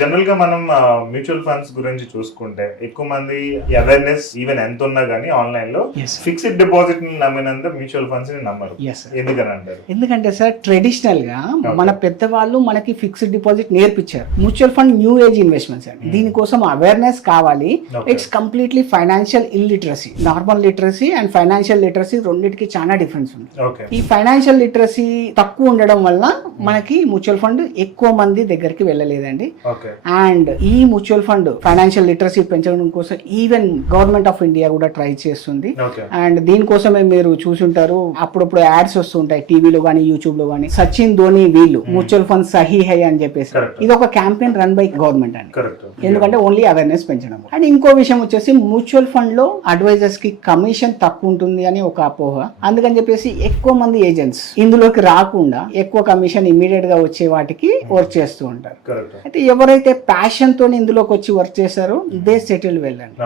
General గా మనం mutual funds గురించి చూసుకుంటే ఎక్కువ మంది అవేర్నెస్ ఈవెన్ ఎంత ఉన్నా గానీ ఆన్లైన్ లో ఫిక్స్డ్ డిపాజిట్ ని నమ్మినంత మ్యూచువల్ ఫండ్స్ ని నమ్మరు. ఎందుకని అంటారు? ఎందుకంటే సార్ ట్రెడిషనల్ గా మన పెద్దవాళ్ళు మనకి ఫిక్స్డ్ డిపాజిట్ నేర్పించారు. Mutual fund new age investments అండి. దీనికోసం అవేర్నెస్ కావాలి. It's completely financial illiteracy. Normal literacy and financial literacy రెండింటికి చాలా డిఫరెన్స్ ఉంది. ఈ ఫైనాన్షియల్ లిటరసీ తక్కువ ఉండడం వల్ల మనకి మ్యూచువల్ ఫండ్ ఎక్కువ మంది దగ్గరికి వెళ్ళలేదండి. అండ్ ఈ మ్యూచువల్ ఫండ్ ఫైనాన్షియల్ లిటరసీ పెంచడం కోసం ఈవెన్ గవర్నమెంట్ ఆఫ్ ఇండియా కూడా ట్రై చేస్తుంది. అండ్ దీనికోసమే మీరు చూసుంటారు, అప్పుడప్పుడు యాడ్స్ వస్తుంటాయి టీవీలో గానీ యూట్యూబ్ లో గానీ, సచిన్ ధోని వీళ్ళు మ్యూచువల్ ఫండ్ సహీ హై అని చెప్పేసి ఇది ఒక క్యాంపెయిన్ రన్ బై గవర్నమెంట్ అండి. ఎందుకంటే ఓన్లీ అవేర్నెస్ పెంచడం. అండ్ ఇంకో విషయం వచ్చేసి మ్యూచువల్ ఫండ్ లో అడ్వైజర్స్ కి కమిషన్ తక్కువ ఉంటుంది అని ఒక అపోహ. అందుకని చెప్పేసి ఎక్కువ మంది ఏజెంట్స్ ఇందులోకి రాకుండా ఎక్కువ కమిషన్ ఇమీడియట్ గా వచ్చే వాటికి వర్క్ చేస్తూ ఉంటారు. అయితే ఎవరైతే ప్యాషన్ తో ఇందులోకి వచ్చి వర్క్ చేశారో దే సెటిల్ వెళ్ళండి.